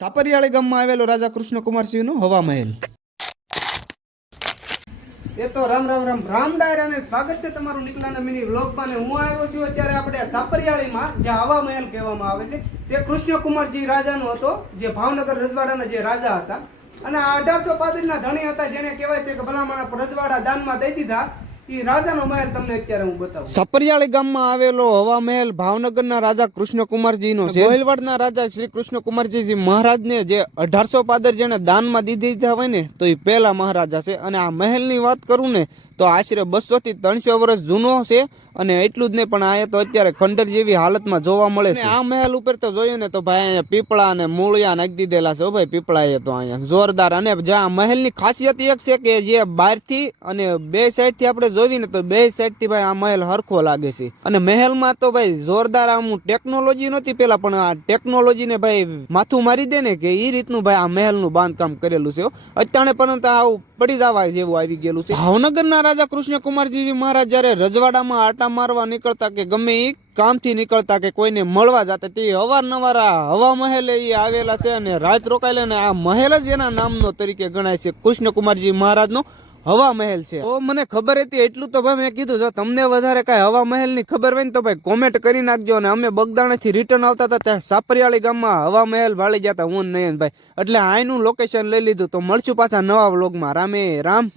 સાપરિયાળી ગામમાં આવેલો રાજા કૃષ્ણકુમારસિંહનો હવા મહેલ. એ તો રામ રામ રામ રામ ડાયરા ને સ્વાગત છે તમારું નિકલાના મિની વ્લોગમાં. ને હું આવ્યો છું અત્યારે આપણે સાપરિયાળીમાં, જે હવા મહેલ કહેવામાં આવે છે. તે કૃષ્ણકુમારજી રાજાનો હતો, જે ભાવનગર રજવાડાના જે રાજા હતા. અને આ 1805 ના ધણી હતા, જેને કહેવાય છે કે ભલામણા રજવાડા દાનમાં દઈ દીધા. એ રાજાનો મહેલ તમને અત્યારે હું બતાવું. સાપરિયાળી ગામમાં આવેલો હવા મહેલ ભાવનગરના રાજા કૃષ્ણકુમારજીનો છે. ગોહિલવાડના રાજા શ્રી કૃષ્ણકુમારજી મહારાજને જે 1805 જેને દાનમાં દીધી દીધા હોય ને, તો એ પહેલા મહારાજા છે. અને આ મહેલની વાત કરું ને તો આશરે 200 થી 300 વર્ષ જૂનો છે. અને એટલું જ નહીં, પણ આ તો અત્યારે ખંડર જેવી હાલતમાં જોવા મળે છે. આ મહેલ ઉપર તો જોયું ને તો ભાઈ અહીંયા પીપળા અને મૂળિયા નાખી દીધેલા છે. ભાઈ પીપળા એ તો અહીંયા જોરદાર. અને જ્યાં મહેલની ખાસિયત એક છે કે જે બહારથી અને બે સાઈડથી આપણે જોવી ને તો બે સાઈડથી ભાઈ આ મહેલ હરખો લાગે છે. અને મહેલમાં તો ભાઈ જોરદાર આમ ટેકનોલોજી નહોતી પેલા, પણ આ ટેકનોલોજીને ભાઈ માથું મારી દે ને કે એ રીતનું ભાઈ આ મહેલનું બાંધકામ કરેલું છે. અત્યારે પરંતુ આવું પડી જવા જેવું આવી ગયેલું છે. ભાવનગરના રાજા કૃષ્ણકુમારજી મહારાજ જયારે રજવાડામાં આટા મારવા નીકળતા કે ગમે એ કામથી નીકળતા કે કોઈને મળવા જતા, તે અવારનવાર આ હવા મહેલે એ આવેલા છે. અને રાત રોકાયેલા ને આ મહેલ જ એના નામનો તરીકે ગણાય છે. કૃષ્ણકુમારજી મહારાજનો હવા મહેલ છે. તો મને ખબર હતી એટલું તો ભાઈ મેં કીધું, જો તમને વધારે કાંઈ હવા મહેલ ની ખબર હોય ને તો ભાઈ કોમેન્ટ કરી નાખજો. અને અમે બગદાણાથી રિટર્ન આવતા હતા ત્યાં સાપરિયાળી ગામમાં હવા મહેલ વાળી જતા હું નહીં ભાઈ, એટલે આનું લોકેશન લઈ લીધું. તો મળશું પાછા નવા વ્લોગમાં. રામે રામ.